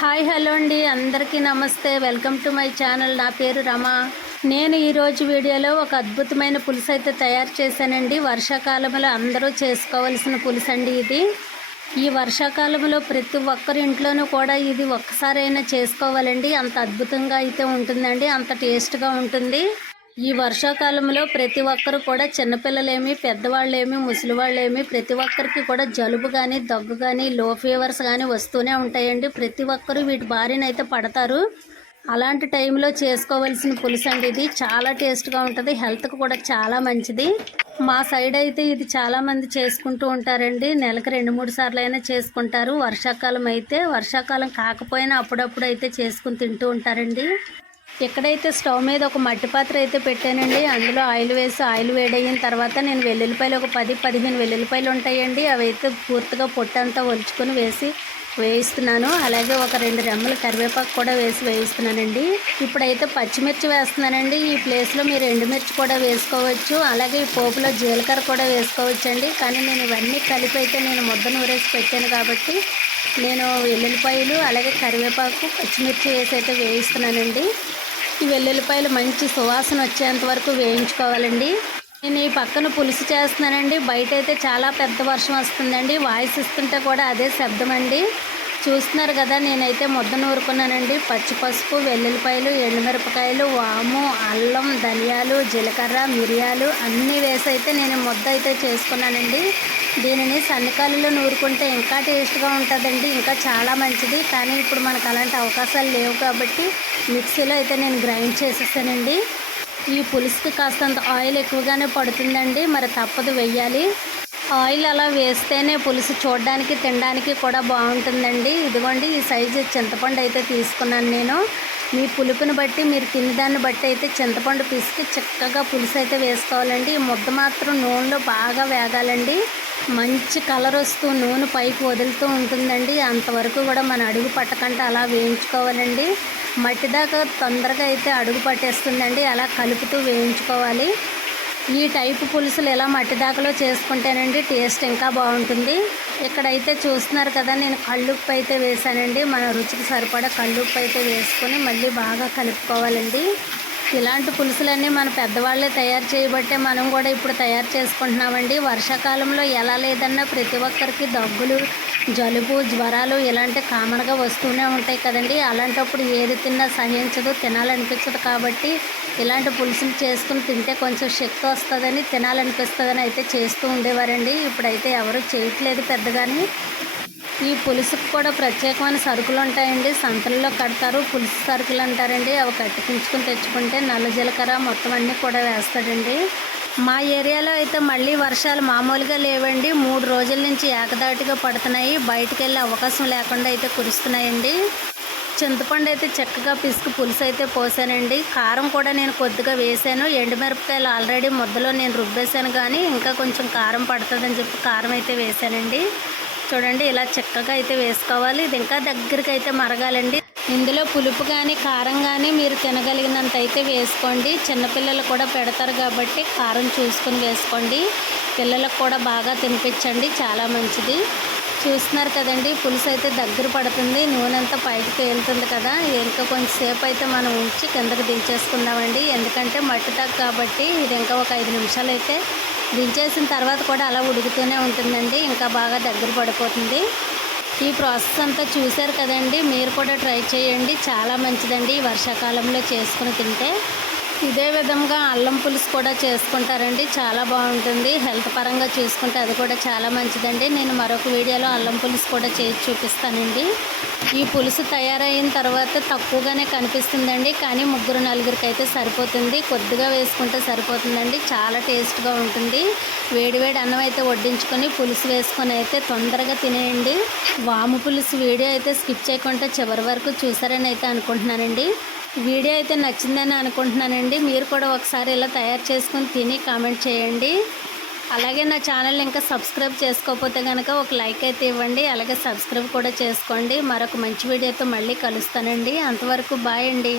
Hi hello అండి. అందరికీ నమస్తే. Welcome to my channel. నా పేరు రమ. నేను ఈరోజు వీడియోలో ఒక అద్భుతమైన పులుసు అయితే తయారు చేశానండి. వర్షాకాలంలో అందరూ చేసుకోవాల్సిన పులుసు అండి ఇది. ఈ వర్షాకాలంలో ప్రతి ఒక్కరి ఇంట్లోనూ కూడా ఇది ఒక్కసారైనా చేసుకోవాలండి. అంత అద్భుతంగా అయితే ఉంటుందండి. అంత టేస్ట్గా ఉంటుంది. ఈ వర్షాకాలంలో ప్రతి ఒక్కరు కూడా చిన్నపిల్లలేమి పెద్దవాళ్ళేమి ముసలివాళ్ళేమి ప్రతి ఒక్కరికి కూడా జలుబు కానీ దగ్గు కానీ లో ఫీవర్స్ కానీ వస్తూనే ఉంటాయండి. ప్రతి ఒక్కరు వీటి బారిన అయితే పడతారు. అలాంటి టైంలో చేసుకోవాల్సిన పులుసు అండి ఇది. చాలా టేస్ట్గా ఉంటుంది. హెల్త్కి కూడా చాలా మంచిది. మా సైడ్ అయితే ఇది చాలామంది చేసుకుంటూ ఉంటారండి. నెలకు రెండు మూడు సార్లు అయినా చేసుకుంటారు. వర్షాకాలం అయితే వర్షాకాలం కాకపోయినా అప్పుడప్పుడు అయితే చేసుకుని తింటూ ఉంటారండి. ఎక్కడైతే స్టవ్ మీద ఒక మట్టి పాత్ర అయితే పెట్టానండి అందులో ఆయిల్ వేసి ఆయిల్ వేడయిన తర్వాత నేను వెల్లుల్లిపాయలు ఒక పది పదిహేను వెల్లుల్లిపాయలు ఉంటాయండి అవి అయితే పూర్తిగా పొట్టంతా ఒలుచుకొని వేసి వేయిస్తున్నాను. అలాగే ఒక రెండు రెమ్మలు కరివేపాకు కూడా వేసి వేయిస్తున్నానండి. ఇప్పుడైతే పచ్చిమిర్చి వేస్తున్నానండి. ఈ ప్లేస్లో మీరు ఎండుమిర్చి కూడా వేసుకోవచ్చు. అలాగే ఈ పోపులో జీలకర్ర కూడా వేసుకోవచ్చండి. కానీ నేను ఇవన్నీ కలిపి అయితే నేను ముద్ద నూరేసి పెట్టాను కాబట్టి నేను వెల్లుల్లిపాయలు అలాగే కరివేపాకు పచ్చిమిర్చి వేసి అయితే వేయిస్తున్నానండి. ఈ వెల్లుల్లిపాయలు మంచి సువాసన వచ్చేంత వరకు వేయించుకోవాలండి. నేను ఈ పక్కన పులుసు చేస్తున్నానండి. బయట అయితే చాలా పెద్ద వర్షం వస్తుందండి. వాయిస్ ఇస్తుంటే కూడా అదే శబ్దం అండి చూస్తున్నారు కదా నేనైతే ముద్ద నూరుకున్నానండి. పచ్చి పసుపు వెల్లుల్లిపాయలు ఎండుమిరపకాయలు వాము అల్లం ధనియాలు జీలకర్ర మిరియాలు అన్నీ వేసి అయితే నేను ముద్ద అయితే చేసుకున్నానండి. దీనిని సన్నకాలలో నూరుకుంటే ఇంకా టేస్ట్గా ఉంటుందండి. ఇంకా చాలా మంచిది. కానీ ఇప్పుడు మనకు అలాంటి అవకాశాలు లేవు కాబట్టి మిక్సీలో అయితే నేను గ్రైండ్ చేసేసానండి. ఈ పులుసుకి కాస్తంత ఆయిల్ ఎక్కువగానే పడుతుందండి. మరి తప్పదు వెయ్యాలి. ఆయిల్ అలా వేస్తేనే పులుసు చూడడానికి తినడానికి కూడా బాగుంటుందండి. ఇదిగోండి ఈ సైజు చింతపండు అయితే తీసుకున్నాను నేను. మీ పులుపుని బట్టి మీరు తినేదాన్ని బట్టి అయితే చింతపండు పిసికి చక్కగా పులుసు అయితే వేసుకోవాలండి. ఈ ముద్ద మాత్రం నూనెలో బాగా వేగాలండి. మంచి కలర్ వస్తూ నూనె పైకి వదులుతూ ఉంటుందండి. అంతవరకు కూడా మన అడుగు పట్టకుండా అలా వేయించుకోవాలండి. మట్టి దాకా తొందరగా అయితే అడుగు పట్టేస్తుందండి. అలా కలుపుతూ వేయించుకోవాలి. ఈ టైపు పులుసులు ఎలా మట్టి దాకలో చేసుకుంటేనండి టేస్ట్ ఇంకా బాగుంటుంది. ఇక్కడైతే చూస్తున్నారు కదా నేను కళ్ళుప్పు అయితే వేసానండి మన రుచికి సరిపడా కళ్ళుప్పు అయితే వేసుకొని మళ్ళీ బాగా కలుపుకోవాలండి. ఇలాంటి పులుసులన్నీ మన పెద్దవాళ్ళే తయారు చేయబట్టే మనం కూడా ఇప్పుడు తయారు చేసుకుంటున్నామండి. వర్షాకాలంలో ఎలా లేదన్నా ప్రతి ఒక్కరికి దగ్గులు జలుబు జ్వరాలు ఇలాంటి కామన్గా వస్తూనే ఉంటాయి కదండి. అలాంటప్పుడు ఏది తిన్నా సహించదు తినాలనిపించదు కాబట్టి ఇలాంటి పులుసులు చేసుకుని తింటే కొంచెం శక్తి వస్తుందని తినాలనిపిస్తుందని అయితే చేస్తూ ఉండేవారండి. ఇప్పుడైతే ఎవరు చేయట్లేదు పెద్దగాని. ఈ పులుసుకు కూడా ప్రత్యేకమైన సరుకులు ఉంటాయండి. సంతలలో కడతారు పులుసు సరుకులు అంటారండి. అవి కట్టించుకుని తెచ్చుకుంటే నల్ల జీలకర్ర మొత్తం అన్నీ కూడా వేస్తాడండి. మా ఏరియాలో అయితే మళ్ళీ వర్షాలు మామూలుగా లేవండి. మూడు రోజుల నుంచి ఏకదాటిగా పడుతున్నాయి. బయటకు వెళ్ళే అవకాశం లేకుండా అయితే కురుస్తున్నాయండి. చింతపండు అయితే చక్కగా పిసుకు పులుసు అయితే పోసానండి. కారం కూడా నేను కొద్దిగా వేసాను. ఎండుమిరపకాయలు ఆల్రెడీ ముద్దలో నేను రుబ్బేశాను కానీ ఇంకా కొంచెం కారం పడుతుందని చెప్పి కారం అయితే వేసానండి. చూడండి ఇలా చక్కగా అయితే వేసుకోవాలి. ఇది ఇంకా దగ్గరికి అయితే మరగాలండి. ఇందులో పులుపు కానీ కారం కానీ మీరు తినగలిగినంత అయితే వేసుకోండి. చిన్నపిల్లలు కూడా పెడతారు కాబట్టి కారం చూసుకొని వేసుకోండి. పిల్లలకు కూడా బాగా తినిపించండి. చాలా మంచిది. చూస్తున్నారు కదండి పులుసు అయితే దగ్గర పడుతుంది. నూనె అంతా పైకి తేలుతుంది కదా. ఇంకా కొంచెంసేపు అయితే మనం ఉంచి కిందకి దించేసుకుందామండి. ఎందుకంటే మట్టి తగ్గ కాబట్టి ఇది ఇంకా ఒక ఐదు నిమిషాలు అయితే దించేసిన తర్వాత కూడా అలా ఉడుకుతూనే ఉంటుందండి. ఇంకా బాగా దగ్గర పడిపోతుంది. ఈ ప్రాసెస్ అంతా చూశారు కదండి. మీరు కూడా ట్రై చేయండి. చాలా మంచిదండి ఈ వర్షాకాలంలో చేసుకుని తింటే. ఇదే విధంగా అల్లం పులుసు కూడా చేసుకుంటారండి. చాలా బాగుంటుంది. హెల్త్ పరంగా చూసుకుంటే అది కూడా చాలా మంచిదండి. నేను మరొక వీడియోలో అల్లం పులుసు కూడా చేసి చూపిస్తానండి. ఈ పులుసు తయారైన తర్వాత తక్కువగానే కనిపిస్తుందండి. కానీ ముగ్గురు నలుగురికి అయితే సరిపోతుంది. కొద్దిగా వేసుకుంటే సరిపోతుందండి. చాలా టేస్ట్గా ఉంటుంది. వేడివేడి అన్నం అయితే వడ్డించుకొని పులుసు వేసుకొని అయితే తొందరగా తినేయండి. వాము పులుసు వీడియో అయితే స్కిప్ చేయకుండా చివరి వరకు చూసారని అయితే అనుకుంటున్నానండి. వీడియో అయితే నచ్చిందని అనుకుంటున్నానండి. మీరు కూడా ఒకసారి ఇలా తయారు చేసుకొని తిని కామెంట్ చేయండి. అలాగే నా ఛానల్ ఇంకా సబ్స్క్రైబ్ చేసుకోకపోతే కనుక ఒక లైక్ అయితే ఇవ్వండి. అలాగే సబ్స్క్రైబ్ కూడా చేసుకోండి. మరొక మంచి వీడియోతో మళ్ళీ కలుస్తానండి. అంతవరకు బాయ్ అండి.